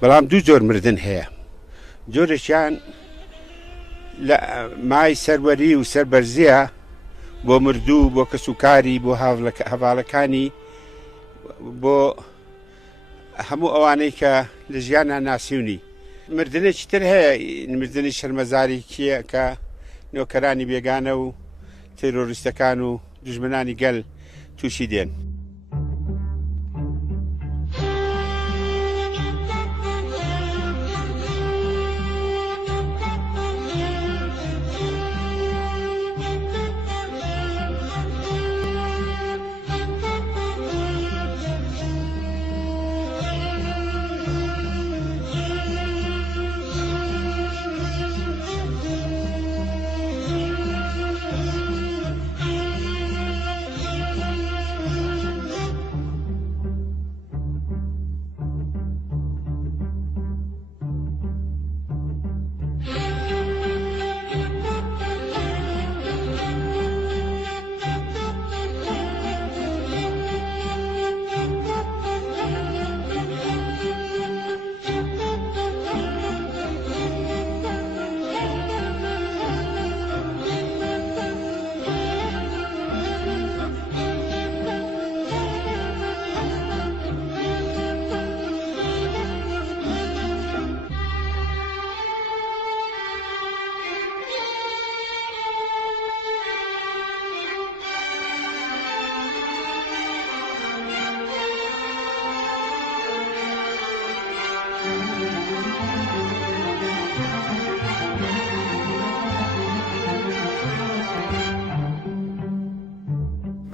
بەڵام دوو جۆر مردن هەیە. جۆرێکیان لە مای سەروەری و سەربەرزیە بۆ مردوو، بۆ کەسوکاری، بۆ هەواڵەکانی، بۆ هەموو ئەوانەی کە لە ژیانە ناسیونی. مردنێکی تر هەیە، مردنی شەرمەزاری کیە کە نۆکەرانی بێگانە و تێرۆریستەکان و دژمنانی گەل تووشی دێن.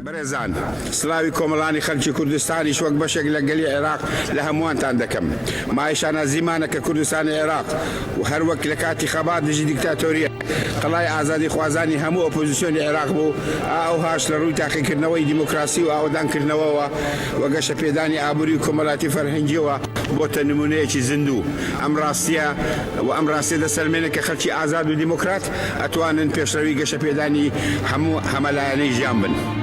بەڕێزان، سلاوی کۆمەڵانی خەڵکی کوردستانیش وەک بەشێک لە گەلی عێراق لە هەمووانتان دەکەم. مایشانە زیمانە کە کوردستانی عێراق و هەروەک لە کاتی خەبات دژی دیکتاتۆریە قەڵای ئازادی خوازانی هەموو ئۆپۆزیسیۆنی عێراق بوو. ئەوهاش لە ڕووی تاقیکردنەوەی دیموکراسی و ئاوەدانکردنەوەوە و گەشە پێدانی ئابووری و کۆمەڵاتی فەرهەنگیەوە بۆتە نمونەیەکی زیندوو. ئەم ڕاستیە و ئەم ڕاستیە دەسەلمێنە کە خەڵکی ئازاد و دیموکرات ئەتوانن پێشڕەوی گەشە پێدانی هەموو هەمەلایەنەی ژیان بن.